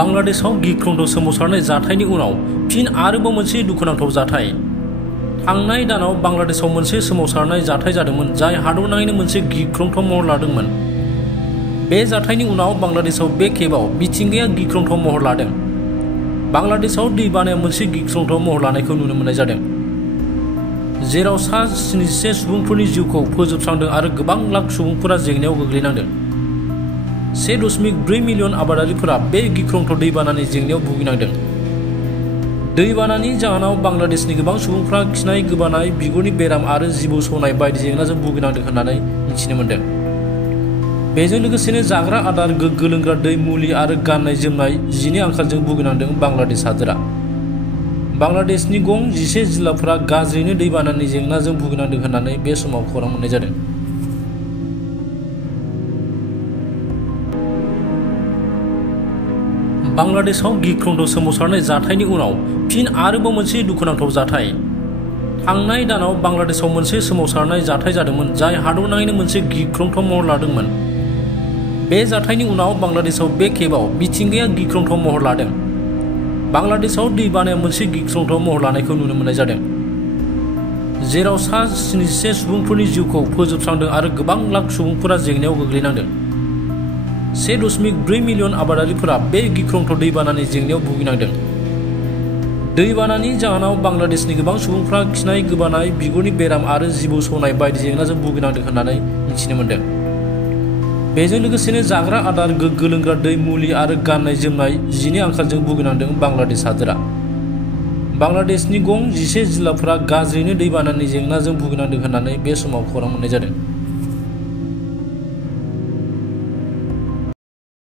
बांलादेशआव गिख्रंथाव सोमावसारनाय जाथायनि उनाव फिन आरोबाव मोनसे दुखुनांथाव जाथाय। थांनाय दानाव बांलादेशआव मोनसे सोमावसारनाय जाथाय जादोंमोन जाय हादरनाङैनो मोनसे गिख्रंथाव महर लादोंमोन। बे जाथायनि उनाव बांलादेशआव बे खेबाव मिथिंगाया गिख्रंथाव महर लादों। बांलादेशआव दैबानाया मोनसे गिख्रंथाव महर लानायखौ नुनो मोननाय जादों, जेराव सा 77 सुबुंफोरनि जिउखौ फोजोबस्रांदों आरो गोबां लाख सुबुंफोरा जेंनायाव गोग्लैनांदों। 1.4 मिलियन आबादारिफोरा बे गिख्रंथाव दैबानानि जेंनायाव भुगिनांदों। दैबानानि जाहोनाव बांलादेशनि गोबां सुबुंफ्रा खिनाय, गोबानाय, बिगुरनि बेराम आरो जिबौ सौनाय बायदि जेंनाजों भुगिनांदों होननानै मिथिनो मोन्दों। बेजों लोगोसेनो जाग्रा आदार, गोग्गो लोंग्रा दै, मुलि आरो गाननाय जोमनाय जिनि आंखालजों भुगिनांदों बांलादेश हादोरा। बांलादेशनि गं 11 जिल्लाफोरा गाज्रियैनो दैबानानि जेंनाजों भुगिनांदों होननानै बे समाव खौरां मोननाय जादों। बांलादेशआव गिख्रंथाव सोमावसारनाय जाथायनि उनाव फिन आरोबाव मोनसे दुखुनांथाव जाथाय। थांनाय दानाव बांलादेशआव मोनसे सोमावसारनाय जाथाय जादोंमोन जाय हादरनाङैनो मोनसे गिख्रंथाव महर लादोंमोन। बे जाथायनि उनाव बांलादेशआव बे खेबाव मिथिंगाया गिख्रंथाव महर लादों। बांलादेशआव दैबानाया मोनसे गिख्रंथाव महर लानायखौ नुनो मोननाय जादों, जेराव सा 77 सुबुंफोरनि जिउखौ फोजोबस्रांदों आरो गोबां लाख सुबुंफोरा जेंनायाव गोग्लैनांदों। 1.4 मिलियन आबादारिफोरा बे गिख्रंथाव दैबानानि जेंनायाव भुगिनांदों। दैबानानि जाहोनाव बांलादेशनि गोबां सुबुंफ्रा खिनाय, गोबानाय, बिगुरनि बेराम आरो जिबौ सौनाय बायदि जेंनाजों भुगिनांदों होननानै मिथिनो मोन्दों। बेजों लोगोसेनो जाग्रा आदार, गोग्गो लोंग्रा दै, मुलि आरो गाननाय जोमनाय जिनि आंखालजों भुगिनांदों बांलादेश हादोरा। बांलादेशनि गं 11 जिल्लाफोरा गाज्रियैनो दैबानानि जेंनाजों भुगिनांदों होननानै बे समाव खौरां मोननाय जादों।